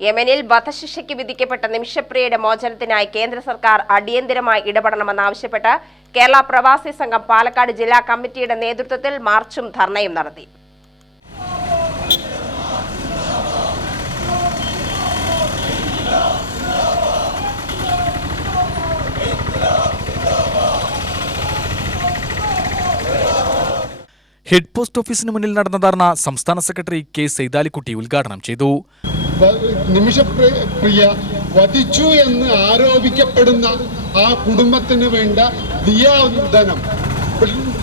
യമനിൽ വധശിക്ഷയ്ക്ക് വിധിക്കപ്പെട്ട നിമിഷപ്രിയയുടെ മോചനത്തിനായി കേന്ദ്ര സർക്കാർ അടിയന്തരമായി ഇടപെടണമെന്നാവശ്യപ്പെട്ട് കേരള പ്രവാസി സംഘം പാലക്കാട് ജില്ലാ കമ്മിറ്റിയുടെ നേതൃത്വത്തിൽ മാർച്ചും ധർണയും നടത്തി. ഹെഡ് പോസ്റ്റ് ഓഫീസിന് മുന്നിൽ നടന്ന ധർണ സംസ്ഥാന സെക്രട്ടറി കെ സൈതാലിക്കുട്ടി ഉദ്ഘാടനം ചെയ്തു. നിമിഷപ്രിയ വധിച്ചു എന്ന് ആരോപിക്കപ്പെടുന്ന ആ കുടുംബത്തിന് വേണ്ട ദിയാധനം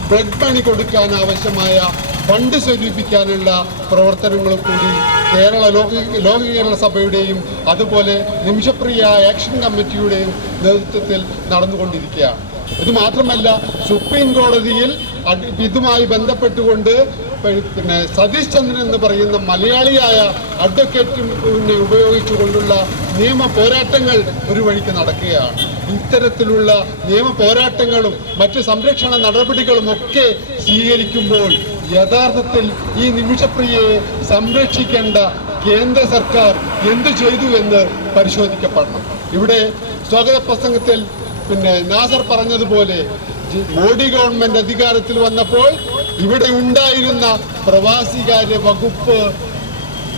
ബ്ലഡ് പണി കൊടുക്കാൻ ആവശ്യമായ ഫണ്ട് സ്വരൂപിക്കാനുള്ള പ്രവർത്തനങ്ങളും കൂടി കേരള ലോക ലോക കേരള സഭയുടെയും അതുപോലെ നിമിഷപ്രിയ ആക്ഷൻ കമ്മിറ്റിയുടെയും നേതൃത്വത്തിൽ നടന്നുകൊണ്ടിരിക്കുകയാണ്. ഇത് മാത്രമല്ല സുപ്രീം കോടതിയിൽ ഇതുമായി ബന്ധപ്പെട്ടുകൊണ്ട് പിന്നെ സതീഷ് ചന്ദ്രൻ എന്ന് പറയുന്ന മലയാളിയായ അഡ്വക്കേറ്റിനെ ഉപയോഗിച്ചുകൊണ്ടുള്ള നിയമ പോരാട്ടങ്ങൾ ഒരു വഴിക്ക് നടക്കുകയാണ്. ഇത്തരത്തിലുള്ള നിയമ പോരാട്ടങ്ങളും മറ്റ് സംരക്ഷണ നടപടികളും ഒക്കെ സ്വീകരിക്കുമ്പോൾ യഥാർത്ഥത്തിൽ ഈ നിമിഷപ്രിയയെ സംരക്ഷിക്കേണ്ട കേന്ദ്ര സർക്കാർ എന്തു ചെയ്തു എന്ന് പരിശോധിക്കപ്പെടണം. ഇവിടെ സ്വാഗത പ്രസംഗത്തിൽ പിന്നെ നാസർ പറഞ്ഞതുപോലെ മോഡി ഗവൺമെന്റ് അധികാരത്തിൽ വന്നപ്പോൾ ഇവിടെ ഉണ്ടായിരുന്ന പ്രവാസികാര്യ വകുപ്പ്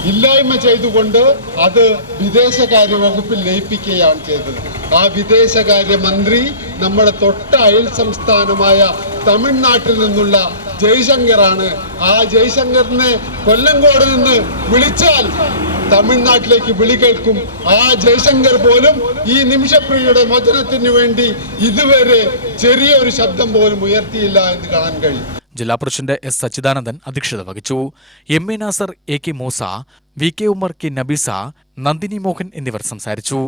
ഇല്ലായ്മ ചെയ്തുകൊണ്ട് അത് വിദേശകാര്യ വകുപ്പിൽ ലയിപ്പിക്കുകയാണ് ചെയ്തത്. ആ വിദേശകാര്യ മന്ത്രി നമ്മുടെ തൊട്ട അയൽ സംസ്ഥാനമായ തമിഴ്നാട്ടിൽ നിന്നുള്ള ജയശങ്കറാണ്. ആ ജയശങ്കറിനെ കൊല്ലങ്കോട് നിന്ന് വിളിച്ചാൽ തമിഴ്നാട്ടിലേക്ക് വിളി കേൾക്കും ആ ജയശങ്കർ പോലും ഈ നിമിഷപ്രിയയുടെ മോചനത്തിന് വേണ്ടി ഇതുവരെ ചെറിയ ഒരു ശബ്ദം പോലും ഉയർത്തിയില്ല എന്ന് കാണാൻ കഴിയും. ജില്ലാ പ്രസിഡന്റ് എസ് സച്ചിദാനന്ദൻ അധ്യക്ഷത വഹിച്ചു. M A Nasar A K Moosa V K Umar K Nabeesa Nandini Mohan എന്നിവർ സംസാരിച്ചു.